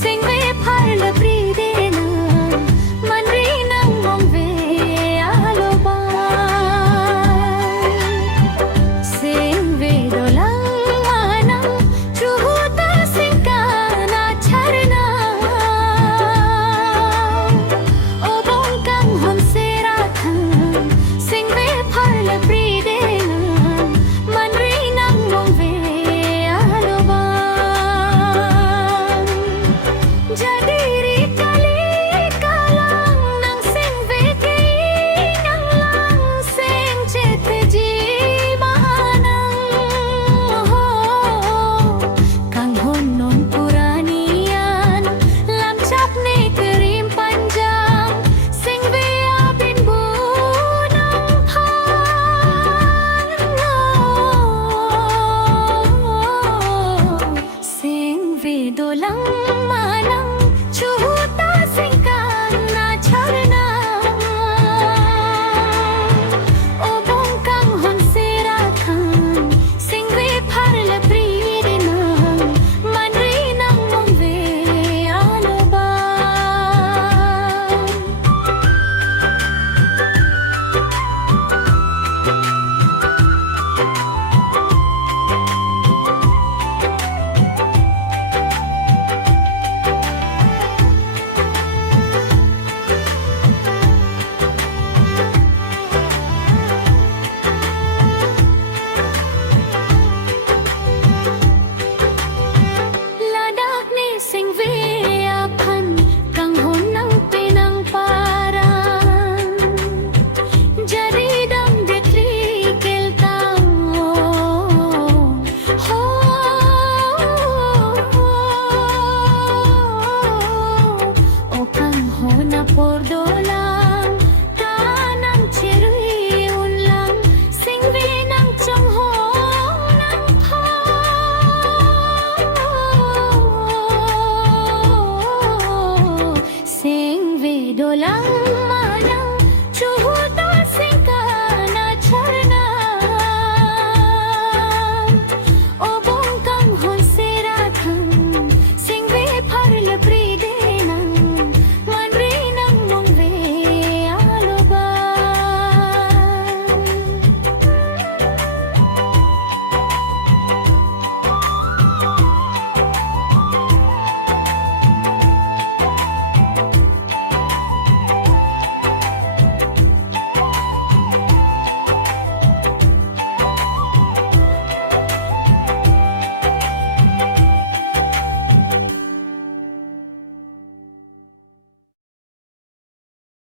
sing ve phar la pri de na man ri nang mong ve alo ba sing ve do lang manang chu ta sing ka na charna o bong kang hom se ra thang sing ve phar la pri de na man ri nang mong ve alo ba jadiri kali kalang nang sing ve ke nang lang sing chet ji mahanang ho kang hon non puranian lam chap ne karim panjang sing ve abin bu nang phan sing ve do lang manang chu ta sing ka na charna o bong kang hon se ra khan sing ve phar la pri de na man ri nang mong ve alo ba ladak ni sing ve